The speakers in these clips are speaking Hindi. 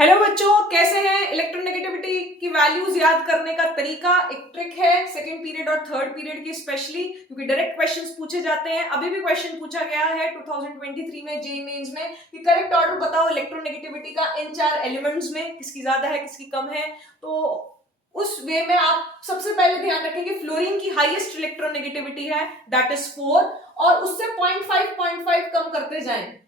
हेलो बच्चों, कैसे हैं? इलेक्ट्रोनेगेटिविटी की वैल्यूज याद करने का तरीका एक ट्रिक है सेकंड पीरियड और थर्ड पीरियड की स्पेशली, क्योंकि डायरेक्ट क्वेश्चंस पूछे जाते हैं। अभी भी क्वेश्चन पूछा गया है 2023 में जेईई मेंस में कि करेक्ट ऑर्डर बताओ इलेक्ट्रोनेगेटिविटी का इन चार एलिमेंट्स में, किसकी ज्यादा है किसकी कम है। तो उस वे में आप सबसे पहले ध्यान रखें कि फ्लोरीन की हाईएस्ट इलेक्ट्रोनेगेटिविटी है, दैट इज 4, और उससे 0.5 कम करते जाएं।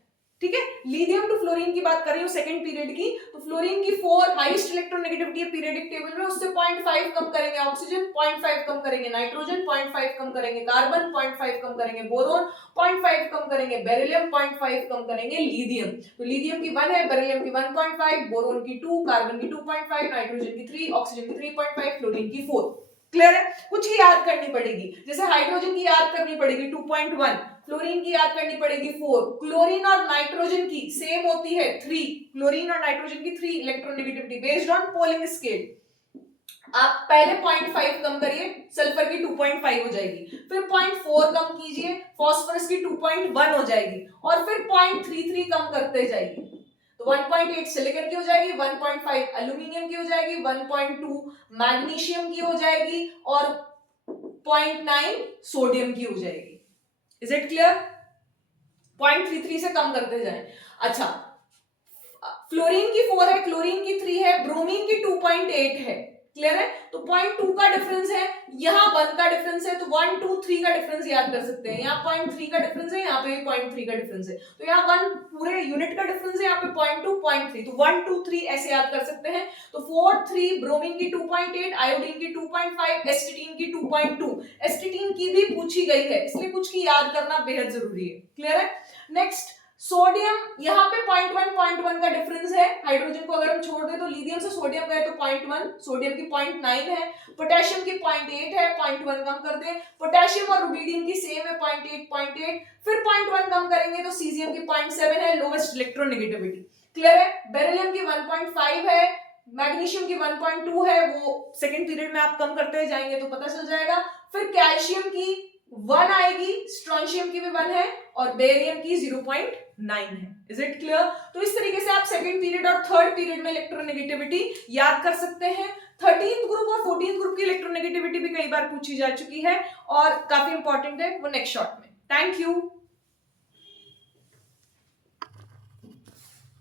ठीक है, लिथियम टू फ्लोरीन की बात कर रही हूं सेकंड पीरियड की, तो फ्लोरीन की 4 हाईएस्ट इलेक्ट्रोनेगेटिविटी है पीरियोडिक टेबल में, उससे 0.5 कम करेंगे ऑक्सीजन, 0.5 कम करेंगे नाइट्रोजन, 0.5 कम करेंगे कार्बन, 0.5 कम करेंगे बोरोन, 0.5 कम करेंगे बेरिलियम, 0.5 कम करेंगे लिथियम। तो लिथियम की 1 है, बेरिलियम की 1.5, बोरोन की 2, कार्बन की 2.5, नाइट्रोजन की 3, ऑक्सीजन की 3.5, फ्लोरीन की 4। क्लियर है? कुछ ही याद करनी पड़ेगी, जैसे हाइड्रोजन की याद करनी पड़ेगी 2.1, फ्लोरीन की याद करनी पड़ेगी 4, क्लोरीन और नाइट्रोजन की सेम होती है 3, क्लोरीन और नाइट्रोजन की 3 electronegativity based on polling scale. आप पहले 0.5 कम करिए, सल्फर की 2.5 हो जाएगी, फिर 0.4 कम कीजिए, फास्फोरस की 2.1 हो जाएगी, और फिर 0.33 कम करते जाइए। तो 1.8 सिलिकॉन की हो जाएगी, 1.5 एल्यूमिनियम की हो जाएगी, 1.2 मैग्नीशियम की हो जाएगी, और 0.9 सोडियम की हो जाएगी। Is it clear? 0.33 से कम करते जाएं। अच्छा, फ्लोरीन की 4 है, क्लोरीन की 3 है, ब्रोमीन की 2.8 है। क्लियर है? तो 0.2 का डिफरेंस है, यहाँ 1 का डिफरेंस है, तो 1 2 3 का डिफरेंस याद कर सकते हैं। यहाँ 0.3 का डिफरेंस है, यहाँ पे भी 0.3 का डिफरेंस है, तो यहाँ 1 पूरे यूनिट का डिफरेंस है, यहाँ पे 0.2 0.3, तो 1 2 3 ऐसे याद कर सकते हैं। तो 4 3, ब्रोमीन की 2.8, आयोडीन की 2.5, एस्टिटीन की 2.2। एस्टिटीन की भी पूछी गई है, इसलिए कुछ की याद करना बेहद जरूरी है। क्लियर है? नेक्स्ट सोडियम, यहाँ पे 0.1 का डिफरेंस है, हाइड्रोजन को अगर हम छोड़ दें तो लिथियम से सोडियम गए तो 0.1, सोडियम की 0.9 है, पोटेशियम की 0.8 है, 0.1 कम कर दें, पोटेशियम और रुबिडियम की सेम है 0.8, फिर 0.1 कम करेंगे तो सीजियम की 0.7 है, लोवेस्ट इलेक्ट्रोनेगेटिविटी। क्लियर है? बेरिलियम की 1.5 है, मैग्नीशियम की 1.2 है, वो सेकंड पीरियड में आप कम करते जाएंगे तो पता चल जाएगा। फिर कैल्शियम की 1 आएगी, स्ट्रोंशियम की भी 1 है, और बेरियम की 0.9 है। Is it clear? तो इस तरीके से आप सेकंड पीरियड और थर्ड पीरियड में इलेक्ट्रोनेगेटिविटी याद कर सकते हैं। 13th ग्रुप और 14th ग्रुप की इलेक्ट्रोनेगेटिविटी भी कई बार पूछी जा चुकी है और काफी इंपॉर्टेंट है, वो नेक्स्ट शॉट में। Thank you.